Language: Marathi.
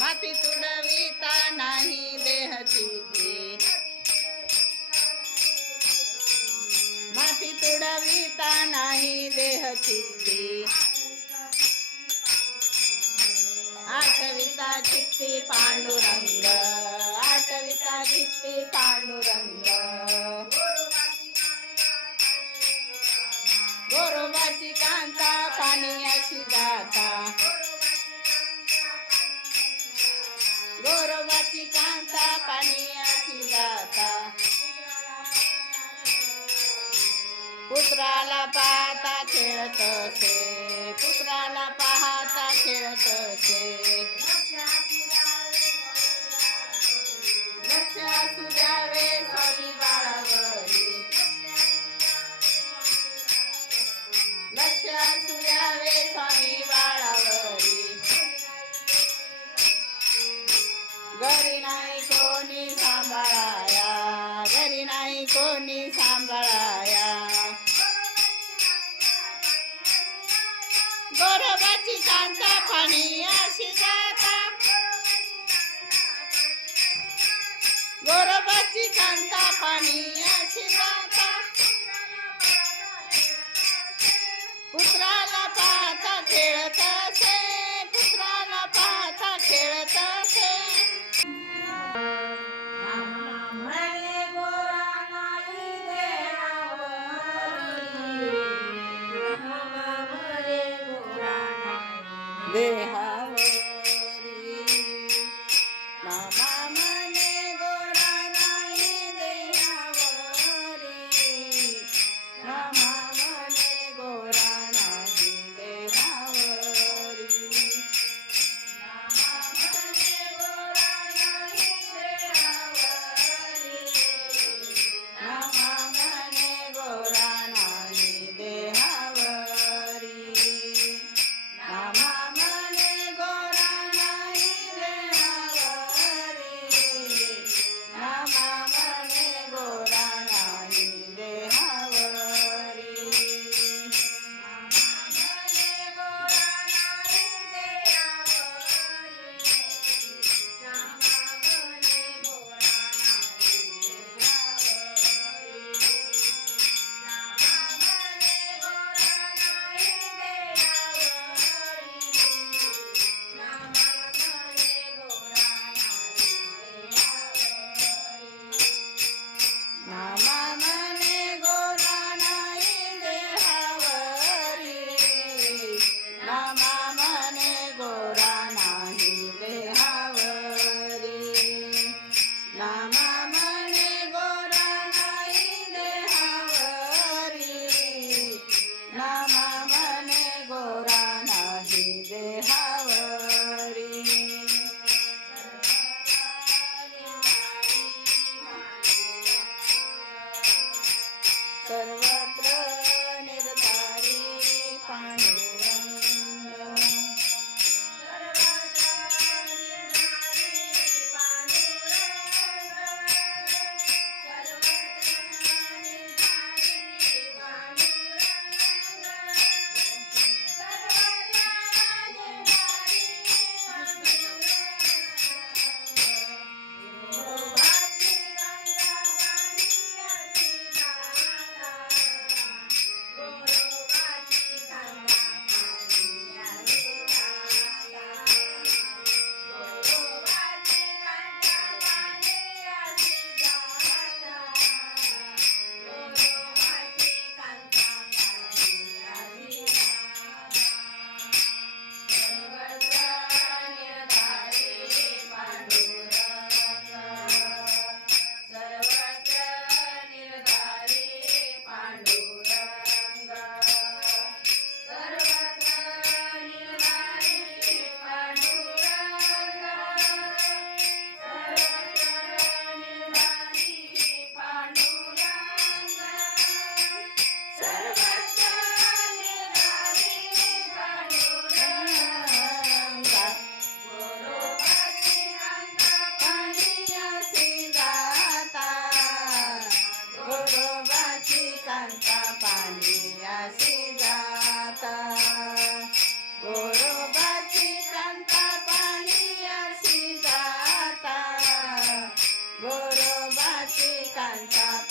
माती तुडविता नाही देहची माती तुडविता नाही देहची आठविता चित्ती पांडुरंग आठविता चित्ती पांडुरंग. गोरोबाची कांता पाणी अशी जाता. पुत्राला पाहता खेळत असे. पुत्राला पाहता खेळत असे. गोरबाची कांता पाणी अशी जाता पुत्राला आता पाणी असे जाता. गोरोबाची कांता पाणी अशी जाता. गोरोबाची कांता